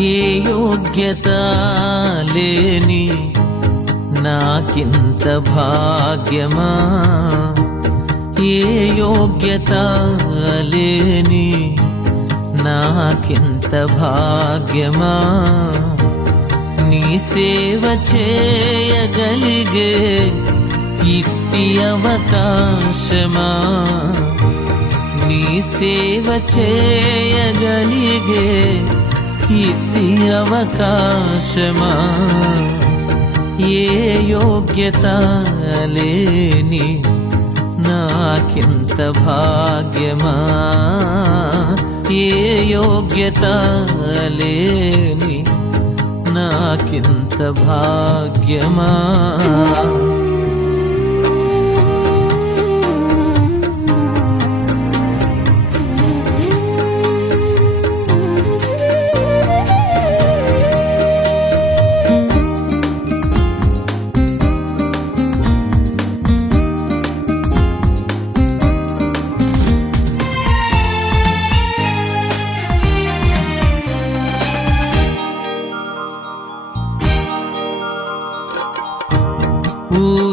ఏ యోగ్యత లేని నాకింత భాగ్యమా? ఏ యోగ్యత లేని నాకింత భాగ్యమా? నీ సేవ చేయగలిగే ఇట్టి అవకాశమా? నీ సేవ చేయగలిగే కీర్తి అవకాశమా? ఏ యోగ్యత లేని నాకింత భాగ్యమా? ఏ యోగ్యత లేని నాకింత భాగ్యమా?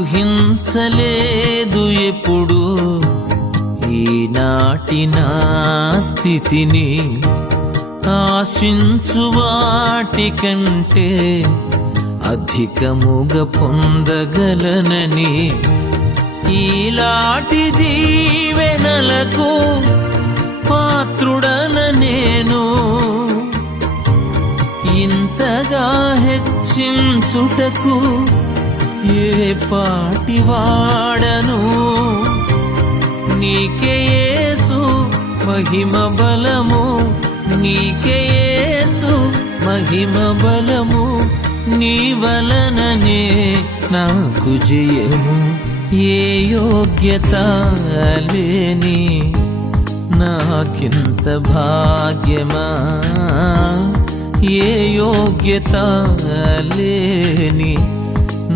ఊహించలేదు ఎప్పుడు. ఈనాటి నా స్థితిని ఆశించు వాటి కంటే అధికముగా పొందగలనని. ఈలాటి దీవెనలకు పాత్రుడన నేను. ఇంతగా హెచ్చించుటకు ఏ పాటి వాడను? నీకే మహిమ బలము. నీకే మహిమ బలము. నీ వలననే నాకు జయము. ఏ యోగ్యత లేని నాకింత భాగ్యమా? ఏ యోగ్యత లేని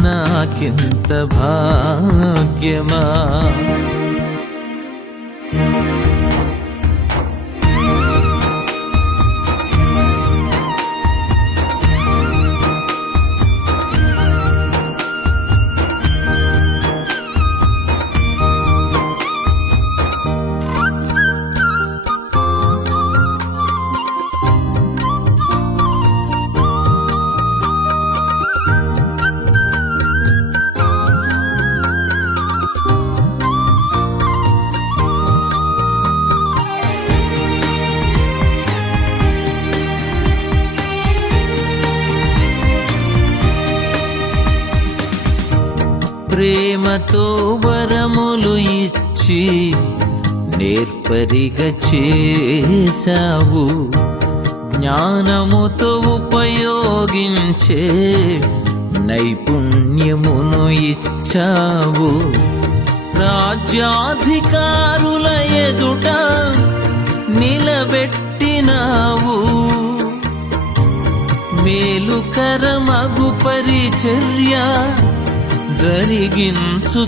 నాకింత భాగ్యమా? ప్రేమతో వరములు ఇచ్చి నేర్పరిగా చేశావు. జ్ఞానముతో ఉపయోగించే నైపుణ్యమును ఇచ్చావు. రాజ్యాధికారుల ఎదుట నిలబెట్టినావు. మేలుకరమగు పరిచర్య జరిగించు